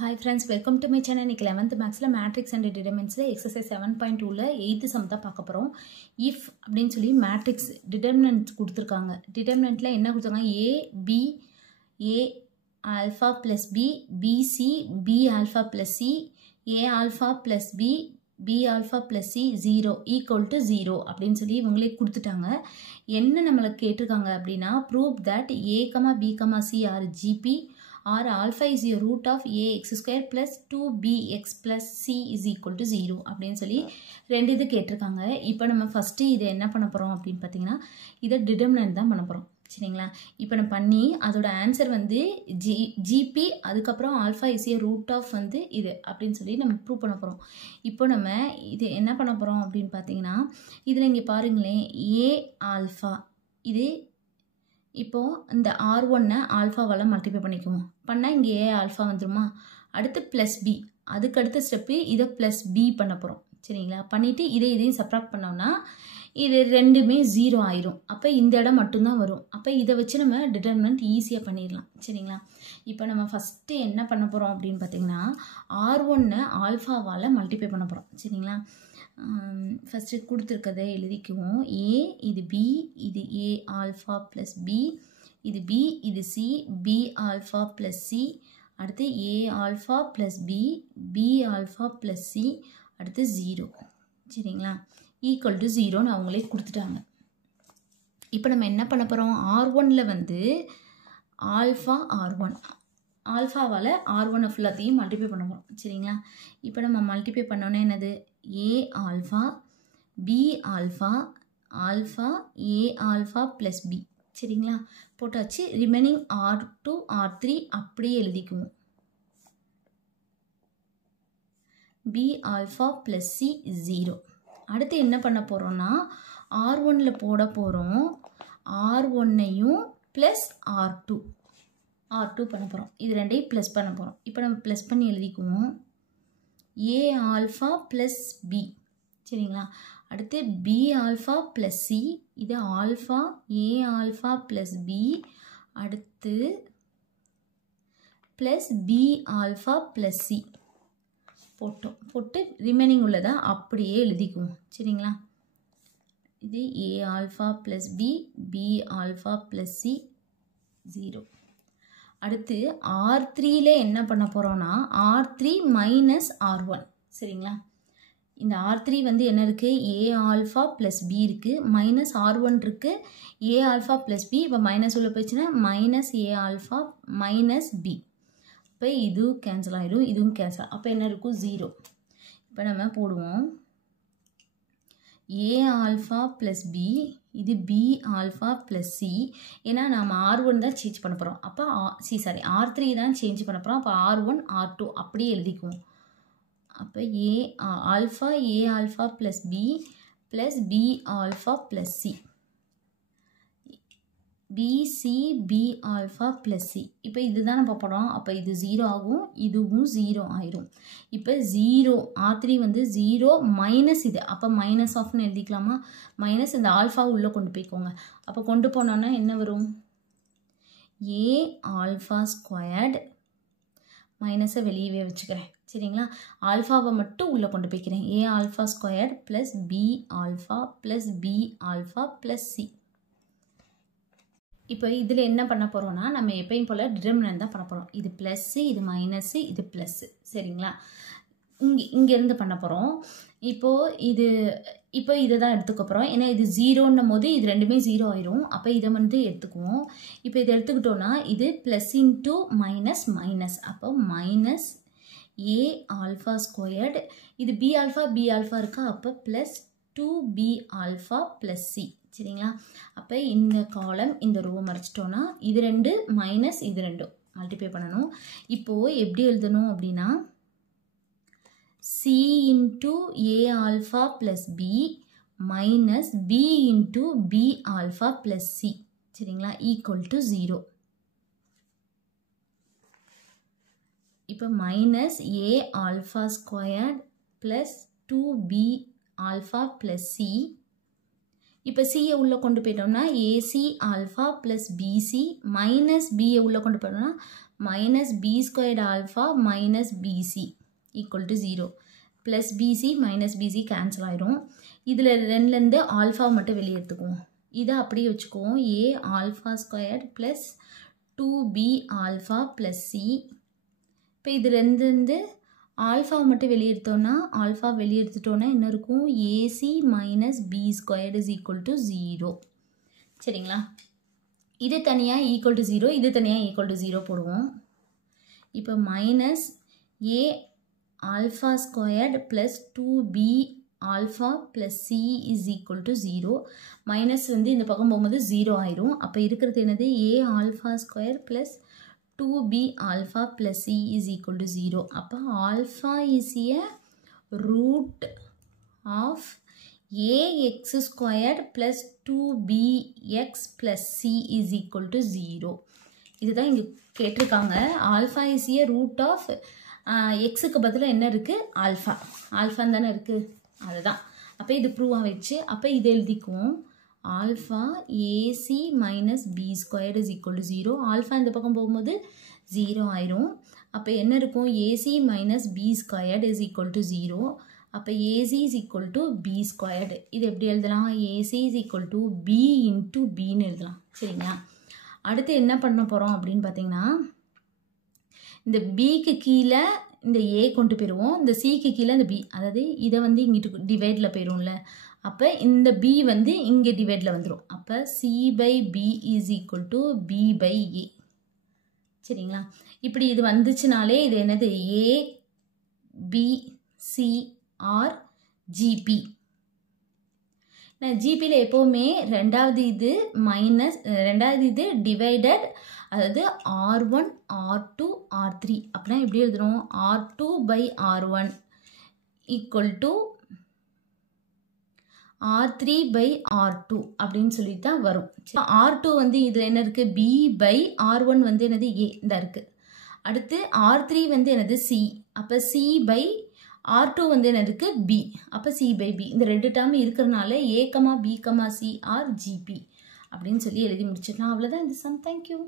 Hi friends, welcome to my channel. இன்னைக்கு 11th Maxல Matrix and Determinants exercise 7.2ல 8th sum தான் பார்க்க போறோம். If அப்படினு சொல்லி matrix determinants கொடுத்திருக்காங்க. Determinantல என்ன கொடுத்திருக்காங்க? A B A alpha plus B B C B alpha plus C A alpha plus B B alpha plus C 0 equal to 0 அப்படினு சொல்லி இவங்களே கொடுத்துட்டாங்க. என்ன நம்மள கேட்டிருக்காங்க அப்படினா prove that A, B, C are GP or alpha is a root of ax square plus 2bx plus c is equal to 0 அப்படின்னு சொல்லி ரெண்டு இது கேட்டிருக்காங்க. இப்போ நம்ம ஃபஸ்ட்டு இதை என்ன பண்ண போகிறோம் அப்படின்னு பார்த்தீங்கன்னா இதை டிட்டர்மினன்ட் தான் பண்ண போகிறோம். சரிங்களா? இப்போ நம்ம பண்ணி அதோட ஆன்சர் வந்து ஜிபி அதுக்கப்புறம் alpha is a root of வந்து இது அப்படின்னு சொல்லி நம்ம ப்ரூவ் பண்ண போகிறோம். இப்போ நம்ம இது என்ன பண்ண போகிறோம் அப்படின்னு பார்த்தீங்கன்னா இதில் இங்கே பாருங்களேன், ஏ ஆல்ஃபா இது இப்போது இந்த R1 ஆல்ஃபாவால் மல்டிப்ளை பண்ணிக்குவோம். பண்ணால் இங்கே ஏ ஆல்ஃபா வந்துருமா? அடுத்து ப்ளஸ் பி, அதுக்கு அடுத்த ஸ்டெப்பு இதை ப்ளஸ் பி பண்ண போகிறோம். சரிங்களா? பண்ணிவிட்டு இதையும் சப்ராக்ட் பண்ணோம்னா இது ரெண்டுமே 0 ஆயிரும். அப்போ இந்த இடம் மட்டும்தான் வரும். அப்போ இதை வச்சு நம்ம டிட்டர்மினன்ட் ஈஸியாக பண்ணிடலாம். சரிங்களா? இப்போ நம்ம ஃபஸ்ட்டு என்ன பண்ண போகிறோம் அப்படின்னு பார்த்தீங்கன்னா R1 ஆல்ஃபாவால் மல்டிப்ளை பண்ண போகிறோம். சரிங்களா? ஃபஸ்ட்டு கொடுத்துருக்கதை எழுதிக்குவோம். ஏ இது பி, இது ஏ ஆல்ஃபா ப்ளஸ் பி, இது பி, இது c, b alpha plus c, அடுத்து a alpha plus b, b alpha plus c, அடுத்து 0. சரிங்களா? ஈக்குவல் டு 0ன்னு அவங்களே கொடுத்துட்டாங்க. இப்போ நம்ம என்ன பண்ண போகிறோம்? R1ல் வந்து ஆல்ஃபா R1 ஆல்ஃபாவால் R1 ஃபுல்லாத்தையும் மல்டிப்ளை பண்ண போகிறோம். சரிங்களா? இப்போ நம்ம மல்டிப்ளை பண்ணோன்னே என்னது? A alpha b alpha alpha a alpha plus b. சரிங்களா? போட்டாச்சு. ரிமைனிங் R2 R3 அப்படியே எழுதிக்குவோம். B alpha plus c 0. அடுத்து என்ன பண்ண போகிறோன்னா R1ல் போட போகிறோம். R1ஐயும் ப்ளஸ் R2 பண்ண போகிறோம். இது ரெண்டையும் ப்ளஸ் பண்ண போகிறோம். இப்போ நம்ம ப்ளஸ் பண்ணி எழுதிக்குவோம். A alpha plus b. சரிங்களா? அடுத்து பி ஆல்ஃபா ப்ளஸ் சி, இது alpha a alpha plus b, அடுத்து plus b alpha plus c போட்டு ரிமைனிங் உள்ளதை அப்படியே எழுதிக்குவோம். சரிங்களா? இது a alpha plus b b alpha plus c 0. அடுத்து R3ல என்ன பண்ண போகிறோன்னா R3 மைனஸ் R1. சரிங்களா? இந்த R3 வந்து என்ன இருக்குது? ஏ ஆல்ஃபா ப்ளஸ் பி இருக்குது, மைனஸ் R1 இருக்குது, ஏ ஆல்ஃபா ப்ளஸ் பி. இப்போ மைனஸ் உள்ள போயிடுச்சுன்னா minus a alpha minus B. இப்போ இதுவும் கேன்சல் ஆகிடும், இதுவும் கேன்சல். அப்போ என்ன இருக்கும்? 0. இப்போ நம்ம போடுவோம். ஏ ஆல்ஃபா ப்ளஸ் பி, இது பி ஆல்ஃபா ப்ளஸ் சி. ஏன்னா நம்ம R1 தான் சேஞ்ச் பண்ண போகிறோம். அப்போ R3 தான் சேஞ்ச் பண்ண போகிறோம். அப்போ R1 R2 அப்படியே எழுதிக்குவோம். அப்போ a alpha plus b alpha plus c, b c b alpha plus c. இப்போ இதுதான் நம்ம போடுறோம். அப்போ இது 0 ஆகும், இதுவும் 0 ஆயிரும். இப்போ 0 R3 வந்து 0 மைனஸ் இது. அப்போ மைனஸ் ஆஃப்னு எழுதிக்கலாமா? மைனஸ் இந்த ஆல்ஃபா உள்ளே கொண்டு போய்க்கோங்க. அப்போ கொண்டு போனோன்னா என்ன வரும்? ஏ ஆல்ஃபா ஸ்கொயர்டு, மைனஸை வெளியவே வச்சுக்கிறேன். சரிங்களா? ஆல்ஃபாவை மட்டும் உள்ளே கொண்டு போய்க்கிறேன். A alpha squared plus b alpha plus b alpha plus c. இப்போ இதில் என்ன பண்ண போகிறோன்னா நம்ம எப்பயும் போல் டிட்டர்மினன்ட் தான் பண்ண போகிறோம். இது ப்ளஸ்ஸு, இது மைனஸு, இது ப்ளஸ்ஸு. சரிங்களா? இங்கேருந்து பண்ண போகிறோம். இப்போ இதை தான் எடுத்துக்க போகிறோம். ஏன்னா இது 0ன்னும் போது இது ரெண்டுமே 0 ஆயிரும். அப்போ இதை வந்து எடுத்துக்குவோம். இப்போ இதை எடுத்துக்கிட்டோன்னா இது ப்ளஸ் இன்ட்டு மைனஸ் மைனஸ். அப்போ மைனஸ் ஏ ஆல்ஃபா ஸ்கொயர்டு, இது பி ஆல்ஃபா இருக்கா? அப்போ plus 2b alpha plus c. சரிங்களா? அப்போ இந்த காலம் இந்த ரோ மறைச்சிட்டோன்னா இது 2 மைனஸ் இது 2 மல்டிப்ளை பண்ணணும். இப்போது எப்படி எழுதணும் அப்படின்னா c into a alpha plus b minus b into b alpha plus c. சரிங்களா? Equal to 0. இப்போ minus a alpha squared plus 2b alpha plus c இப்போ சியை உள்ளே கொண்டு போயிட்டோம்னா a c alpha plus b c minus பியை உள்ளே கொண்டு போயிட்டோம்னா minus B squared alpha minus b c equal to 0 plus b c minus b c cancel ஆயிரும். இதில் ரெண்டுலேருந்து ஆல்ஃபா மட்டும் வெளியே எடுத்துக்குவோம். இதை அப்படியே வச்சுக்குவோம். A alpha squared plus 2b alpha plus c. இப்போ இது ரெண்டுலேருந்து ஆல்ஃபா மட்டும் வெளியே எடுத்தோம்னா ஆல்ஃபா வெளியே எடுத்துட்டோன்னா என்ன இருக்கும்? AC minus B squared is equal to 0. சரிங்களா? இது தனியாக ஈக்குவல் டு 0, இது தனியாக ஈக்குவல் டு 0 போடுவோம். இப்போ minus a alpha squared plus 2b alpha plus c is equal to 0. Minus வந்து இந்த பக்கம் போகும்போது 0 ஆயிரும். அப்போ இருக்கிறது என்னது? A alpha square plus 2b alpha plus c is equal to 0. அப்போ alpha is a root of ax squared plus 2bx plus c is equal to 0. இதுதான் இங்கே கேட்டிருக்காங்க. alpha is a root of xக்கு பதிலாக என்ன இருக்குது? ஆல்ஃபா. ஆல்ஃபான்னு தானே இருக்குது, அதுதான். அப்போ இது ப்ரூவாக வச்சு அப்போ இதை எழுதிக்குவோம். Alpha a c minus B squared is equal to 0. Alpha இந்த பக்கம் போகும்போது 0 ஆயிரும். அப்போ என்ன இருக்கும்? AC minus B squared is equal to 0. அப்போ a c is equal to b squared. இது எப்படி எழுதலாம்? A c is equal to b into பின்னு எழுதலாம். சரிங்களா? அடுத்து என்ன பண்ண போகிறோம் அப்படின்னு பார்த்தீங்கன்னா, இந்த பிக்கு கீழே இந்த ஏ கொண்டு போயிடுவோம், இந்த சிக்கு கீழே இந்த பி, அதாவது இதை வந்து இங்கிட்டு டிவைடில் போயிடும்ல. அப்போ இந்த b வந்து இங்கே டிவைடில் வந்துடும். அப்போ c by b is equal to b by a. சரிங்களா? இப்படி இது வந்துச்சுனாலே இது என்னது? A b c are GP. ஜிபியில் எப்போவுமே ரெண்டாவது இது டிவைடட், அதாவது R1 R2 R3 அப்படின்னா எப்படி எழுதுறோம்? R2 by R1 equal to R3 by R2 அப்படின்னு சொல்லிட்டு தான் வரும். R2 வந்து இதில் என்ன இருக்குது? B by R1 வந்து என்னது? A இந்த இருக்குது. அடுத்து R3 வந்து என்னது? C. அப்போ C by R2 வந்து என்ன இருக்குது? B. அப்போ C by B. இந்த ரெண்டு டேர்ம் இருக்கிறனால A, B, C, R, GP அப்படின்னு சொல்லி எழுதி முடிச்சிடலாம். அவ்வளோதான் இந்த சம். தேங்க்யூ.